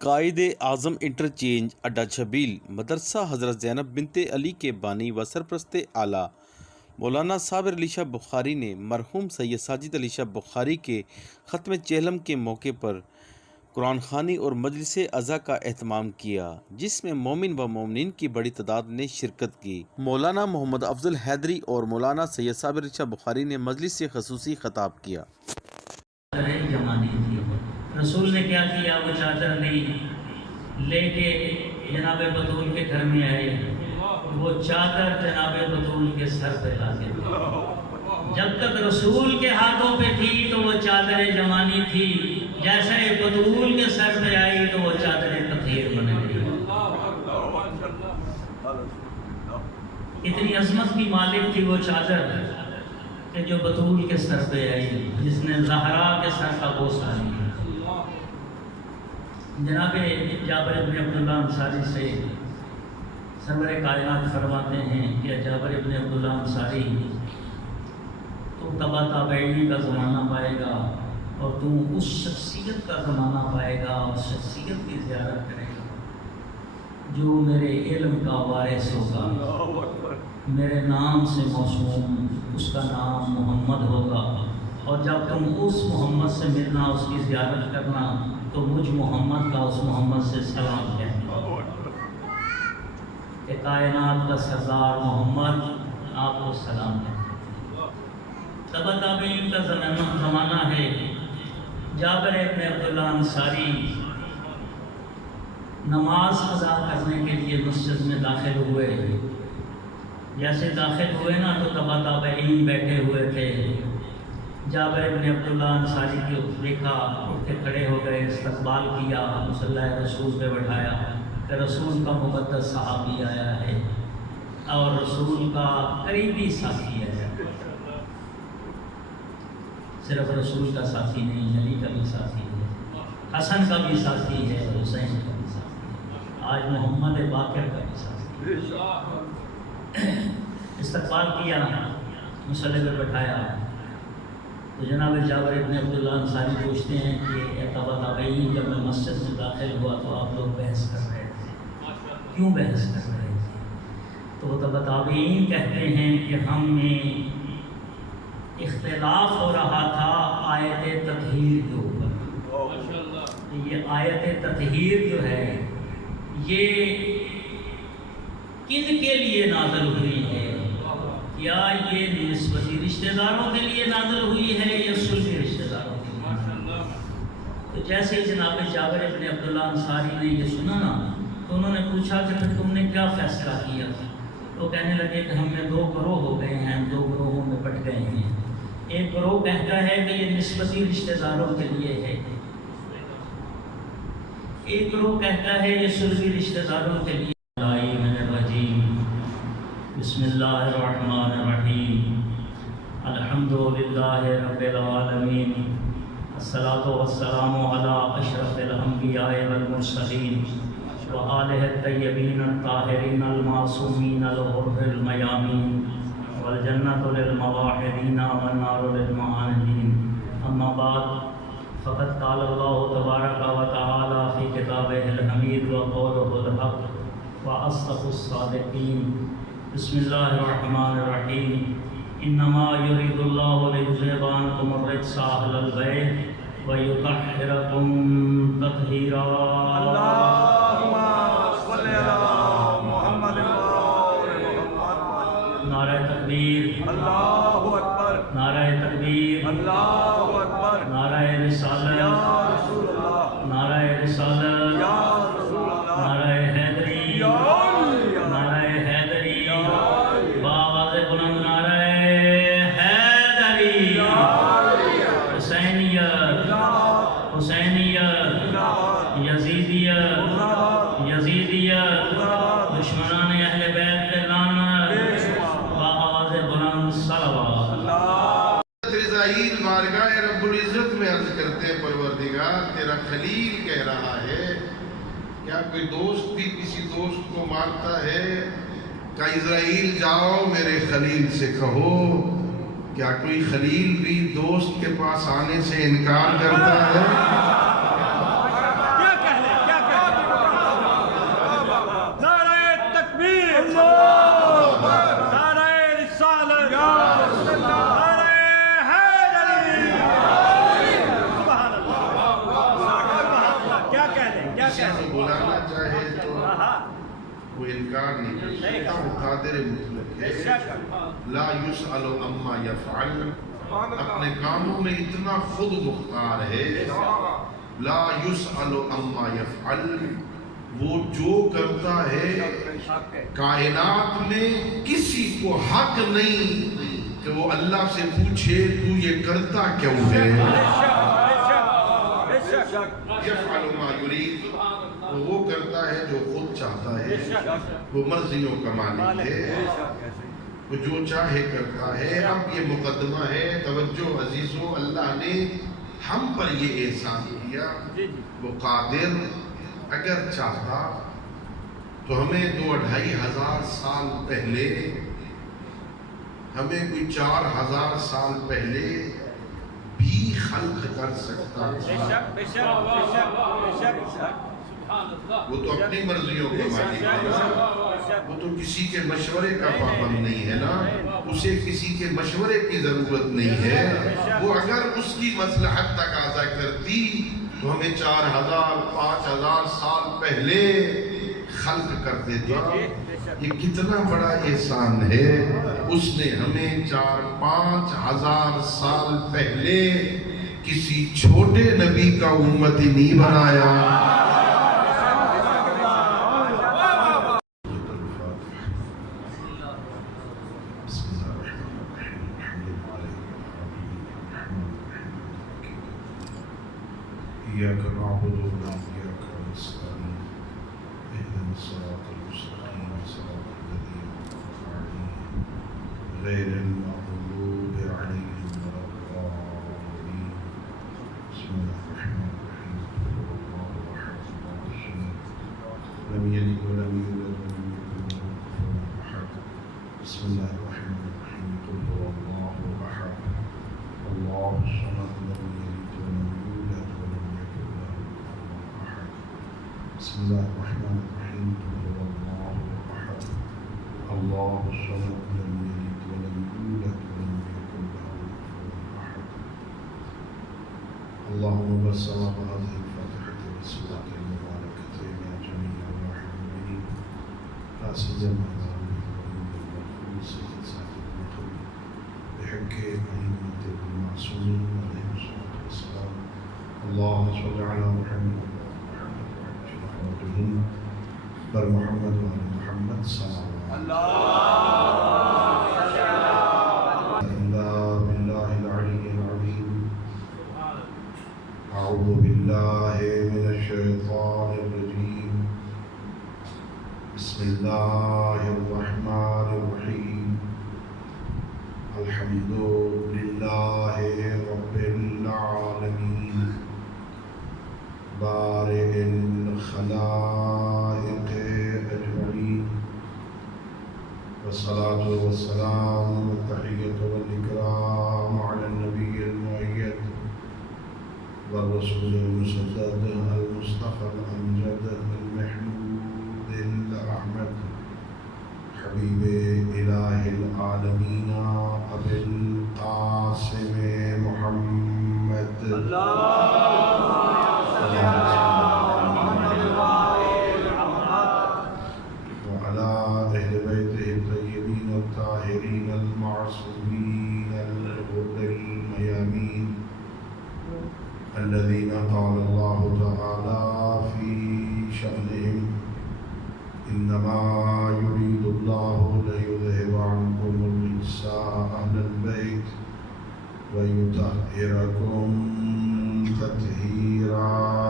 Quaid Azam interchange اڈا چھبیل مدرسہ حضرت زینب بنت علی کے بانی و سرپرست اعلیٰ مولانا صابر علی شاہ بخاری نے مرحوم سید ساجد علی شاہ بخاری کے ختم چہلم کے موقع پر قرآن خوانی اور مجلس عزا کا اہتمام کیا، جس میں مومن و مومنین کی بڑی تعداد نے شرکت کی۔ مولانا محمد افضل حیدری اور مولانا سید صابر علی شاہ بخاری نے مجلس سے خصوصی خطاب کیا۔ رسول نے کیا کیا؟ وہ چادر لی لے کے جناب بطول کے گھر میں آئے، وہ چادر جناب بطول کے سر پہ لاتے۔ جب تک رسول کے ہاتھوں پہ تھی تو وہ چادر جوانی تھی، جیسے بطول کے سر پہ آئی تو وہ چادر تطہیر بن گئی۔ اتنی عظمت کی مالک تھی وہ چادر کہ جو بطول کے سر پہ آئی، جس نے زہرا کے سر کا بوسہ لیا۔ جناب جابر ابن عبداللہ انصاری سے سرور کائنات فرماتے ہیں کہ جابر ابن عبداللہ انصاری، تو تبا تابعین کا زمانہ پائے گا اور تم اس شخصیت کا زمانہ پائے گا، اس شخصیت کی زیارت کرے گا جو میرے علم کا وارث ہوگا، میرے نام سے موسوم، اس کا نام محمد ہوگا، اور جب تم اس محمد سے ملنا، اس کی زیارت کرنا، تو مجھ محمد کا اس محمد سے سلام کہنا کہ کائنات کا سردار محمد آپ کو سلام کہنا۔ تبا تابعین کا زمانہ ہے۔ جابر ابن عبداللہ انصاری نماز قضا کرنے کے لیے مسجد میں داخل ہوئے۔ جیسے داخل ہوئے نا تو تبا تابعین بیٹھے ہوئے تھے۔ جابر ابن عبداللہ انصاری کو دیکھا، اٹھ کے کھڑے ہو گئے، استقبال کیا، مصلی رسول پہ بٹھایا کہ رسول کا مقدس صحابی آیا ہے اور رسول کا قریبی ساتھی ہے، صرف رسول کا ساتھی نہیں، علی کا بھی ساتھی ہے، حسن کا بھی ساتھی ہے، حسین کا بھی ساتھی ہے، آج محمد باقر کا بھی ساتھی ہے۔ استقبال کیا، مصلی پہ بٹھایا تو جناب جابر ابن عبداللہ انصاری پوچھتے ہیں کہ تبا تابعین جب میں مسجد میں داخل ہوا تو آپ لوگ بحث کر رہے تھے، کیوں بحث کر رہے تھے؟ تو تبا تابعین کہتے ہیں کہ ہم میں اختلاف ہو رہا تھا آیت تطہیر کے اوپر۔ یہ آیت تطہیر جو ہے یہ کن کے لیے نازل ہوئی ہے؟ کیا یہ نسبتی رشتہ داروں کے لیے نازل ہوئی ہے یا سلبی رشتہ داروں کے لیے؟ تو جیسے جناب جابر ابن عبداللہ انصاری نے یہ سنا نا تو انہوں نے پوچھا کہ پھر تم نے کیا فیصلہ کیا؟ تو کہنے لگے کہ ہم میں 2 گروہ ہو گئے ہیں، 2 گروہوں میں بٹ گئے ہیں۔ ایک گروہ کہتا ہے کہ یہ نسبتی رشتہ داروں کے لیے ہے، ایک گروہ کہتا ہے یہ سلبی رشتہ داروں کے لیے۔ بسم اللہ الرحمن الرحیم، الحمدللہ رب العالمین، الصلاۃ والسلام علی اشرف الانبیاء والمرسلین وآلہ الطیبین الطاہرین المعصومین الغر المیامین، والجنۃ للموحدین والنار للمعاندین۔ اما بعد، فقد قال اللہ تبارک و تعالی فی کتابہ الحمید وقولہ الحق واصدق الصادقین۔ بسم اللہ الرحمن الرحیم، انما یرید اللہ لیذہب عنکم الرجس اہل البیت ویطہرکم تطہیرا۔ اللہم صلی علی محمد نعرہ تکبیر، اللہ اکبر، نعرہ تکبیر، اللہ اکبر، نعرہ رسالت، یا رسول اللہ، نعرہ رسالت، یا رسول اللہ، نعرہ حیدری، یا نعرہ حیدری، باواز بلند نعرہ حیدری، حسینیت، حسینیت، یزیدیت، یزیدیت، دشمنان اہل بیت پہ لعنت، باواز بلند صلوات۔ اسرائیل بارگاہ رب العزت میں عرض کرتے ہیں پروردگار تیرا خلیل کہہ رہا ہے، کیا کوئی دوست بھی کسی دوست کو مارتا ہے؟ کہ اسرائیل جاؤ میرے خلیل سے کہو، کیا کوئی خلیل بھی دوست کے پاس آنے سے انکار کرتا ہے؟ کیا کہہ نعرہ تکبیر، نعرہ رسالت، نعرہ حیدری، سبحان اللہ، کیا کہہ لیں، کیا کسی کہہ سے لیں، بلانا چاہے تو وہ انکار نہیں کر سکتا، وہ قادر مطلق ہے، لا یسأل عما یفعل، اپنے کاموں میں اتنا خود مختار ہے، لا یسأل عما یفعل، وہ جو کرتا ہے کائنات میں کسی کو حق نہیں کہ وہ اللہ سے پوچھے تو یہ کرتا کیوں ہے؟ یفعل ما یرید، وہ کرتا ہے جو خود چاہتا ہے، وہ مرضیوں کا مالک ہے، وہ جو چاہے کرتا ہے۔ اب یہ مقدمہ ہے، توجہ عزیزوں، اللہ نے ہم پر یہ احسان کیا، وہ قادر اگر چاہتا تو ہمیں 2-2,500 سال پہلے، ہمیں کوئی 4,000 سال پہلے بھی خلق کر سکتا تھا۔ وہ تو اپنی مرضیوں کا مالک ہے، وہ تو کسی کے مشورے کا پابند نہیں ہے نا، اسے کسی کے مشورے کی ضرورت نہیں ہے۔ وہ اگر اس کی مصلحت تقاضا کرتی تو ہمیں 4,000 5,000 سال پہلے خلق کر دیتا۔ یہ کتنا بڑا احسان ہے، اس نے ہمیں 4-5 ہزار سال پہلے کسی چھوٹے نبی کا امتی نہیں بنایا۔ إياك نعبد وإياك نستعين اهدنا الصراط المستقيم صراط الذين أنعمت عليهم غير المغضوب عليهم ولا الضالين بسم الله الرحمن الرحيم قل هو الله أحد الله الصمد لم يلد ولم يولد ولم يكن له كفوا أحد بسم الله الرحمن الرحيم قل هو الله أحد الله الصمد لم يلد ولم يولد ولم يكن له كفوا أحد بسم الله الرحمن الرحيم قل هو الله أحد الله الصمد لم يلد ولم يولد ولم يكن له كفوا أحد اللهم بارك على هذه الفاتحة والسورة المباركة يا جميع الراحمين لا سيما المنفوس سيد المخلوق بحق أئمة المعصومين عليهم الصلاة والسلام اللهم صل على محمد بر محمد وعلى محمد صلى الله إلا بالله العلي العظيم أعوذ بالله من الشيطان الرجيم بسم الله الرحمن الرحيم الحمد لله رب العالمين بارئ الخلائق أجمعين والصلاة والسلام والتحية والإكرام على النبي المؤيد والرسول المسدد المصطفى الأمجد المحمود الأحمد حبيب إله العالمين أبي القاسم محمد وعلى أهل بيته الطيبين الطاهرين المعصومين الغر الميامين الذين قال الله تعالى في شأنهم إنما يريد الله ليذهب عنكم الرجس أهل البيت ويطهركم تطهيرا